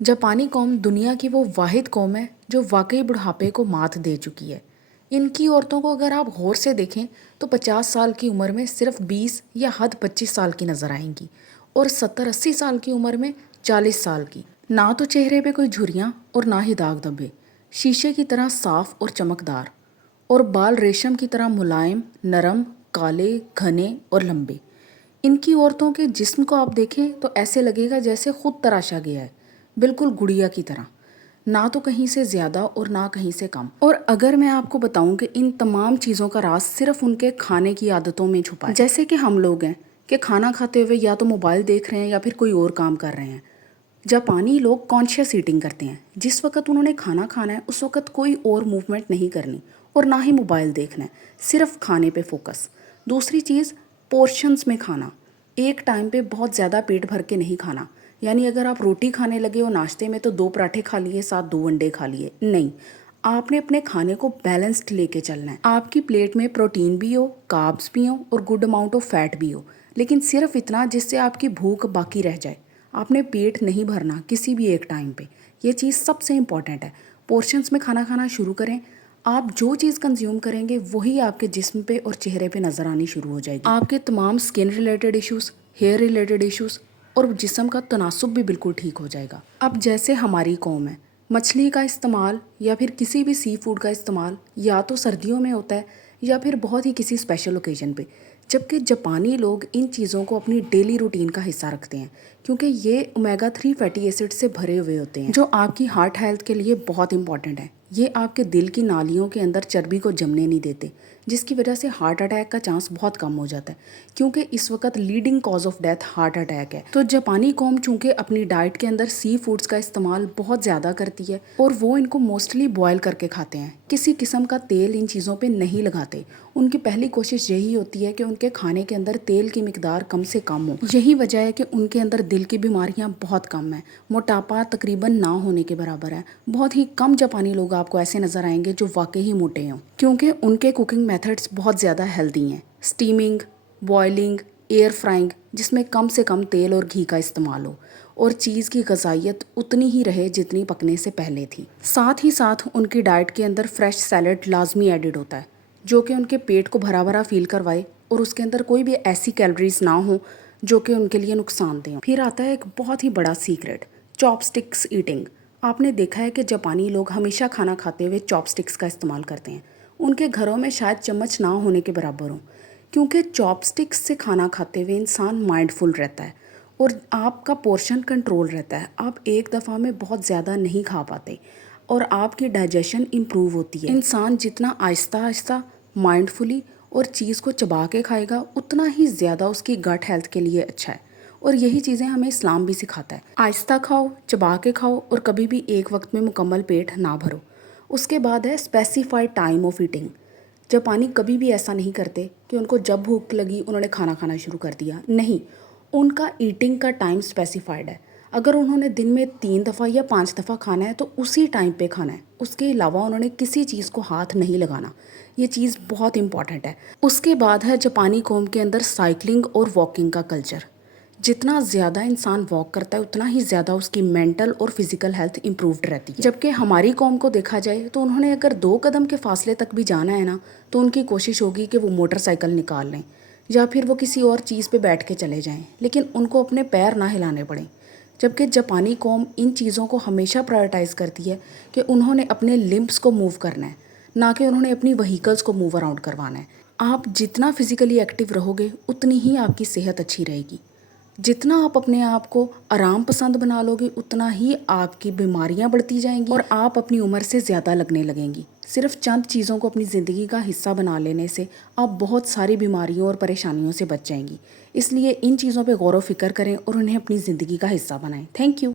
जापानी कौम दुनिया की वो वाहिद कौम है जो वाकई बुढ़ापे को मात दे चुकी है। इनकी औरतों को अगर आप गौर से देखें तो 50 साल की उम्र में सिर्फ 20 या हद 25 साल की नज़र आएंगी और 70-80 साल की उम्र में 40 साल की। ना तो चेहरे पे कोई झुर्रियाँ और ना ही दाग धब्बे, शीशे की तरह साफ और चमकदार, और बाल रेशम की तरह मुलायम, नरम, काले, घने और लंबे। इनकी औरतों के जिस्म को आप देखें तो ऐसे लगेगा जैसे खुद तराशा गया है, बिल्कुल गुड़िया की तरह, ना तो कहीं से ज़्यादा और ना कहीं से कम। और अगर मैं आपको बताऊं कि इन तमाम चीज़ों का राज सिर्फ उनके खाने की आदतों में छुपा है। जैसे कि हम लोग हैं कि खाना खाते हुए या तो मोबाइल देख रहे हैं या फिर कोई और काम कर रहे हैं। जापानी लोग कॉन्शियस ईटिंग करते हैं। जिस वक्त उन्होंने खाना खाना है उस वक्त कोई और मूवमेंट नहीं करनी और ना ही मोबाइल देखना है, सिर्फ खाने पे फोकस। दूसरी चीज़, पोर्शंस में खाना। एक टाइम पे बहुत ज़्यादा पेट भर के नहीं खाना, यानी अगर आप रोटी खाने लगे हो नाश्ते में तो 2 पराठे खा लिए, साथ 2 अंडे खा लिए, नहीं। आपने अपने खाने को बैलेंस्ड लेके चलना है। आपकी प्लेट में प्रोटीन भी हो, कार्ब्स भी हो और गुड अमाउंट ऑफ फैट भी हो, लेकिन सिर्फ इतना जिससे आपकी भूख बाकी रह जाए। आपने पेट नहीं भरना किसी भी एक टाइम पे, ये चीज़ सबसे इम्पॉर्टेंट है। पोर्शंस में खाना खाना शुरू करें। आप जो चीज़ कंज्यूम करेंगे वही आपके जिस्म पे और चेहरे पे नज़र आनी शुरू हो जाएगी। आपके तमाम skin related issues, hair related issues और जिस्म का तनासुब भी बिल्कुल ठीक हो जाएगा। अब जैसे हमारी कौम है, मछली का इस्तेमाल या फिर किसी भी सी फूड का इस्तेमाल या तो सर्दियों में होता है या फिर बहुत ही किसी स्पेशल ओकेजन पे, जबकि जापानी लोग इन चीज़ों को अपनी डेली रूटीन का हिस्सा रखते हैं क्योंकि ये ओमेगा 3 फैटी एसिड से भरे हुए होते हैं जो आपकी हार्ट हेल्थ के लिए बहुत इंपॉर्टेंट है। ये आपके दिल की नालियों के अंदर चर्बी को जमने नहीं देते, जिसकी वजह से हार्ट अटैक का चांस बहुत कम हो जाता है क्योंकि इस वक्त leading cause of death heart attack है। तो जापानी कौम चूँकि अपनी डाइट के अंदर सी फूड्स का इस्तेमाल बहुत ज़्यादा करती है और वो इनको मोस्टली बॉयल करके खाते हैं, किसी किस्म का तेल इन चीज़ों पे नहीं लगाते। उनकी पहली कोशिश यही होती है कि उनके खाने के अंदर तेल की मिकदार कम से कम हो। यही वजह है कि उनके अंदर दिल की बीमारियां बहुत कम है, मोटापा तकरीबन ना होने के बराबर है। बहुत ही कम जापानी लोग आपको ऐसे नज़र आएंगे जो वाकई ही मोटे हों क्योंकि उनके कुकिंग मेथड्स बहुत ज़्यादा हेल्दी हैं। स्टीमिंग, बॉयलिंग, एयर फ्राइंग, जिसमें कम से कम तेल और घी का इस्तेमाल हो और चीज़ की ग़िज़ाइयत उतनी ही रहे जितनी पकने से पहले थी। साथ ही साथ उनकी डाइट के अंदर फ्रेश सैलड लाजमी एडिड होता है जो कि उनके पेट को भरा भरा फील करवाए और उसके अंदर कोई भी ऐसी कैलोरीज ना हो जो कि उनके लिए नुकसानदेह हो। फिर आता है एक बहुत ही बड़ा सीक्रेट, चॉपस्टिक्स ईटिंग। आपने देखा है कि जापानी लोग हमेशा खाना खाते हुए चॉपस्टिक्स का इस्तेमाल करते हैं। उनके घरों में शायद चम्मच ना होने के बराबर हो क्योंकि चॉपस्टिक्स से खाना खाते हुए इंसान माइंडफुल रहता है और आपका पोर्शन कंट्रोल रहता है। आप एक दफ़ा में बहुत ज़्यादा नहीं खा पाते और आपकी डाइजेशन इम्प्रूव होती है। इंसान जितना आहिस्ता आहिस्ता, माइंडफुली और चीज़ को चबा के खाएगा उतना ही ज़्यादा उसकी गट हेल्थ के लिए अच्छा है। और यही चीज़ें हमें इस्लाम भी सिखाता है। आहिस्ता खाओ, चबा के खाओ और कभी भी एक वक्त में मुकम्मल पेट ना भरो। उसके बाद है स्पेसिफाइड टाइम ऑफ ईटिंग। जापानी कभी भी ऐसा नहीं करते कि उनको जब भूख लगी उन्होंने खाना खाना शुरू कर दिया, नहीं। उनका ईटिंग का टाइम स्पेसिफाइड है। अगर उन्होंने दिन में 3 दफ़ा या 5 दफ़ा खाना है तो उसी टाइम पे खाना है, उसके अलावा उन्होंने किसी चीज़ को हाथ नहीं लगाना। ये चीज़ बहुत इंपॉर्टेंट है। उसके बाद है जापानी कौम के अंदर साइकिलिंग और वॉकिंग का कल्चर। जितना ज़्यादा इंसान वॉक करता है उतना ही ज़्यादा उसकी मेंटल और फिजिकल हेल्थ इम्प्रूव्ड रहती है। जबकि हमारी कौम को देखा जाए तो उन्होंने अगर 2 कदम के फासले तक भी जाना है ना तो उनकी कोशिश होगी कि वो मोटरसाइकिल निकाल लें या फिर वो किसी और चीज़ पे बैठ के चले जाएं, लेकिन उनको अपने पैर ना हिलाने पड़ें। जबकि जापानी कौम इन चीज़ों को हमेशा प्रायोरिटाइज़ करती है कि उन्होंने अपने लिम्ब्स को मूव करना है, ना कि उन्होंने अपनी व्हीकल्स को मूव अराउंड करवाना है। आप जितना फिजिकली एक्टिव रहोगे उतनी ही आपकी सेहत अच्छी रहेगी। जितना आप अपने आप को आराम पसंद बना लोगे उतना ही आपकी बीमारियां बढ़ती जाएंगी और आप अपनी उम्र से ज़्यादा लगने लगेंगी। सिर्फ चंद चीज़ों को अपनी ज़िंदगी का हिस्सा बना लेने से आप बहुत सारी बीमारियों और परेशानियों से बच जाएंगी। इसलिए इन चीज़ों पे गौर व फिक्र करें और उन्हें अपनी ज़िंदगी का हिस्सा बनाएं। Thank you.